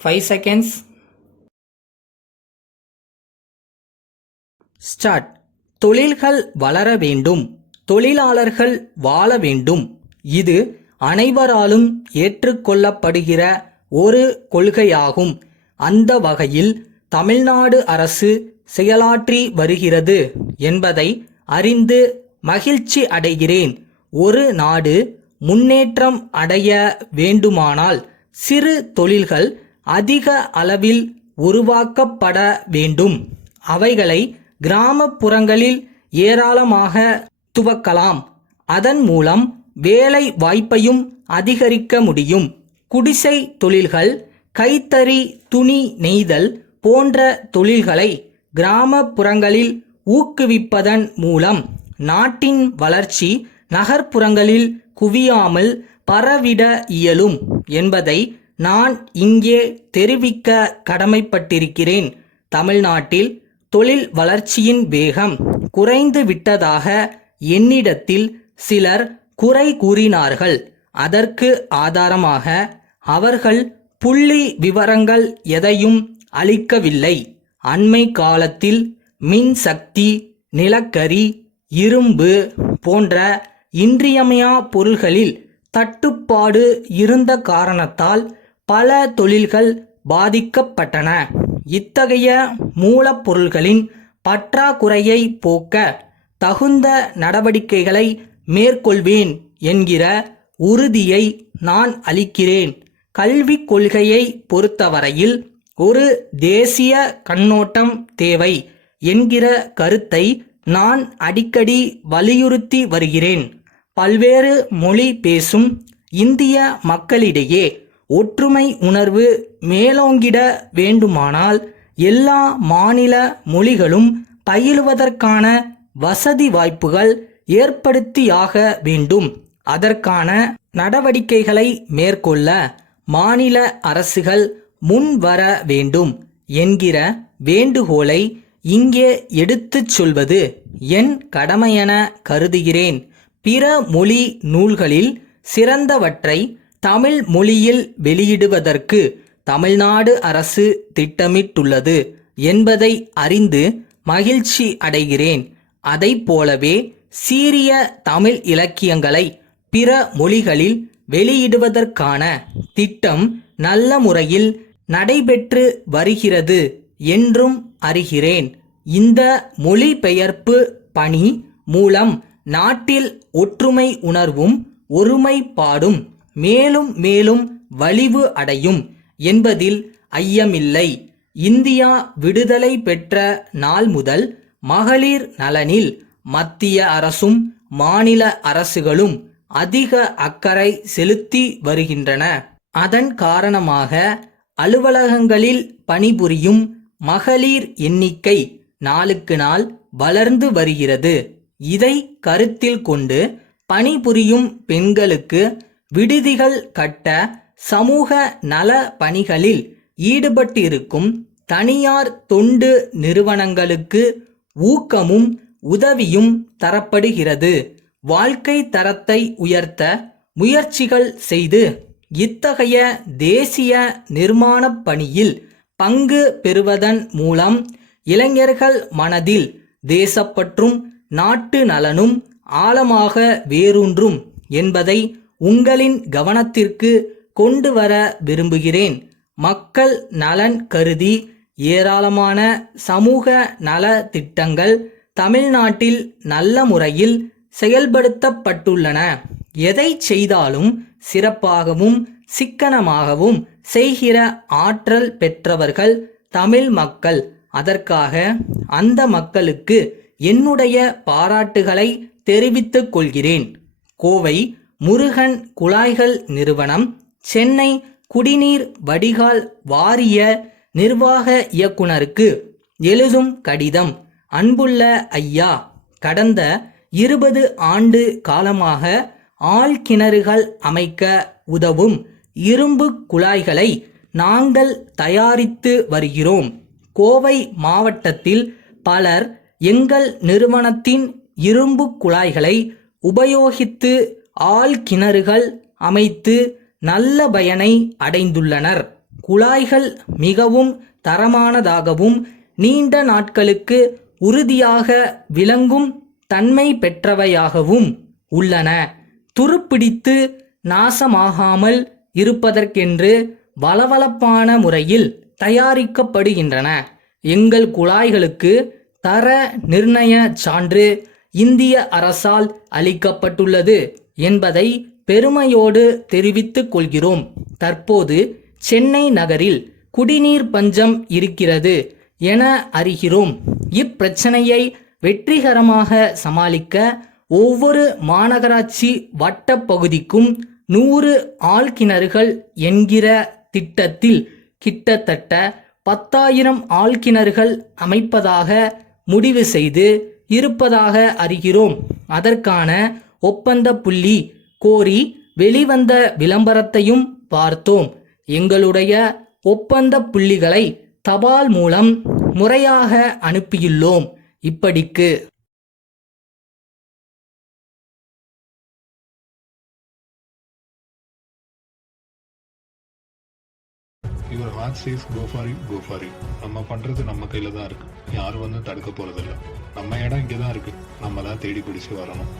5 seconds. Start. தொழில்கள் வளர வேண்டும், தொழிலாளர்கள் வாழ வேண்டும். இது அனைவராலும் ஏற்றுக்கொள்ளப்படுகிற ஒரு கொள்கையாகும். அந்த வகையில் தமிழ்நாடு அரசு செயலாற்றி வருகிறது என்பதை அறிந்து மகிழ்ச்சி அடைகிறேன். ஒரு நாடு முன்னேற்றம் அடைய வேண்டுமானால் சிறு தொழில்கள் அதிக அளவில் உருவாக்கப்பட வேண்டும். அவைகளை கிராமப்புறங்களில் ஏராளமாக துவக்கலாம். அதன் மூலம் வேலை வாய்ப்பையும் அதிகரிக்க முடியும். குடிசை தொழில்கள், கைத்தறி, துணி நெய்தல் போன்ற தொழில்களை கிராமப்புறங்களில் ஊக்குவிப்பதன் மூலம் நாட்டின் வளர்ச்சி நகர்ப்புறங்களில் குவியாமல் பரவிட இயலும் என்பதை நான் இங்கே தெரிவிக்க கடமைப்பட்டிருக்கிறேன். தமிழ்நாட்டில் தொழில் வளர்ச்சியின் வேகம் குறைந்து விட்டதாக என்னிடத்தில் சிலர் குறை கூறினார்கள். அதற்கு ஆதாரமாக அவர்கள் புள்ளி விவரங்கள் எதையும் அளிக்கவில்லை. அண்மை காலத்தில் மின்சக்தி, நிலக்கரி, இரும்பு போன்ற இன்றியமையா பொருள்களில் தட்டுப்பாடு இருந்த காரணத்தால் பல தொழில்கள் பாதிக்கப்பட்டன. இத்தகைய மூலப்பொருள்களின் பற்றாக்குறையை போக்க தகுந்த நடவடிக்கைகளை மேற்கொள்வேன் என்கிற உறுதியை நான் அளிக்கிறேன். கல்விக் கொள்கையை பொறுத்தவரையில் ஒரு தேசிய கண்ணோட்டம் தேவை என்கிற கருத்தை நான் அடிக்கடி வலியுறுத்தி வருகிறேன். பல்வேறு மொழி பேசும் இந்திய மக்களிடையே ஒற்றுமை உணர்வு மேலோங்கிட வேண்டுமானால் எல்லா மாநில மொழிகளும் பயிலுவதற்கான வசதி வாய்ப்புகள் ஏற்படுத்தியாக வேண்டும். அதற்கான நடவடிக்கைகளை மேற்கொள்ள மாநில அரசுகள் முன்வர வேண்டும் என்கிற வேண்டுகோளை இங்கே எடுத்துச் சொல்வது என் கடமையென கருதுகிறேன். பிற மொழி நூல்களில் சிறந்தவற்றை தமிழ் மொழியில் வெளியிடுவதற்கு தமிழ்நாடு அரசு திட்டமிட்டுள்ளது என்பதை அறிந்து மகிழ்ச்சி அடைகிறேன். அதைப் போலவே சீரிய தமிழ் இலக்கியங்களை பிற மொழிகளில் வெளியிடுவதற்கான திட்டம் நல்ல முறையில் நடைபெற்று வருகிறது என்றும் அறிகிறேன். இந்த மொழிபெயர்ப்பு பணி மூலம் நாட்டில் ஒற்றுமை உணர்வும் ஒருமைப்பாடும் மேலும் மேலும் வலிவு அடையும் என்பதில் ஐயமில்லை. இந்தியா விடுதலை பெற்ற நாள் முதல் மகளிர் நலனில் மத்திய அரசும் மாநில அரசுகளும் அதிக அக்கறை செலுத்தி வருகின்றன. அதன் காரணமாக அலுவலகங்களில் பணிபுரியும் மகளிர் எண்ணிக்கை நாளுக்கு நாள் வளர்ந்து வருகிறது. இதை கருத்தில் கொண்டு பணிபுரியும் பெண்களுக்கு விடுதிகள் கட்ட சமூக நல பணிகளில் ஈடுபட்டிருக்கும் தனியார் தொண்டு நிறுவனங்களுக்கு ஊக்கமும் உதவியும் தரப்படுகிறது. வாழ்க்கை தரத்தை உயர்த்த முயற்சிகள் செய்து இத்தகைய தேசிய நிர்மாணப் பணியில் பங்கு பெறுவதன் மூலம் இளைஞர்கள் மனதில் தேசப்பற்றும் நாட்டு நலனும் ஆழமாக வேரூன்றும் என்பதை உங்களின் கவனத்திற்கு கொண்டு வர விரும்புகிறேன். மக்கள் நலன் கருதி ஏராளமான சமூக நல திட்டங்கள் தமிழ்நாட்டில் நல்ல முறையில் செயல்படுத்தப்பட்டுள்ளன. எதை செய்தாலும் சிறப்பாகவும் சிக்கனமாகவும் செய்கிற ஆற்றல் பெற்றவர்கள் தமிழ் மக்கள். அதற்காக அந்த மக்களுக்கு என்னுடைய பாராட்டுகளை தெரிவித்துக் கொள்கிறேன். கோவை முருகன் குழாய்கள் நிறுவனம், சென்னை குடிநீர் வடிகால் வாரிய நிர்வாக இயக்குனருக்கு எழுதும் கடிதம். அன்புள்ள ஐயா, கடந்த 20 ஆண்டு காலமாக ஆழ்கிணறுகள் அமைக்க உதவும் இரும்பு குழாய்களை நாங்கள் தயாரித்து வருகிறோம். கோவை மாவட்டத்தில் பலர் எங்கள் நிறுவனத்தின் இரும்பு குழாய்களை உபயோகித்து ஆழ்கிணறுகள் அமைத்து நல்ல பயனை அடைந்துள்ளனர். குழாய்கள் மிகவும் தரமானதாகவும் நீண்ட நாட்களுக்கு உறுதியாக விளங்கும் தன்மை பெற்றவையாகவும் உள்ளன. துருப்பிடித்து நாசமாகாமல் இருப்பதற்கென்று வளவளப்பான முறையில் தயாரிக்கப்படுகின்றன. எங்கள் குழாய்களுக்கு தர நிர்ணய சான்று இந்திய அரசால் அளிக்கப்பட்டுள்ளது என்பதை பெருமையோடு தெரிவித்துக் கொள்கிறோம். தற்போது சென்னை நகரில் குடிநீர் பஞ்சம் இருக்கிறது என அறிகிறோம். இப்பிரச்சனையை வெற்றிகரமாக சமாளிக்க ஒவ்வொரு மாநகராட்சி வட்ட பகுதிக்கும் 100 ஆழ்கிணறுகள் என்கிற திட்டத்தில் கிட்டத்தட்ட 10,000 ஆழ்கிணறுகள் அமைப்பதாக முடிவு செய்து இருப்பதாக அறிகிறோம். அதற்கான ஒப்பந்த புள்ளி கோரி வெளிவந்த விளம்பரத்தையும் பார்த்தோம். எங்களுடைய ஒப்பந்த புள்ளிகளை தபால் மூலம் முறையாக அனுப்பியுள்ளோம். இப்படிக்கு your heart chase go for it, go for it. நம்ம பண்றது நம்ம கையில தான் இருக்கு. யாரும் வந்து தடுக்க போறதில்ல. நம்ம இடம் இங்கே தான் இருக்கு. நம்ம தான் தேடி பிடிச்சு வரணும்.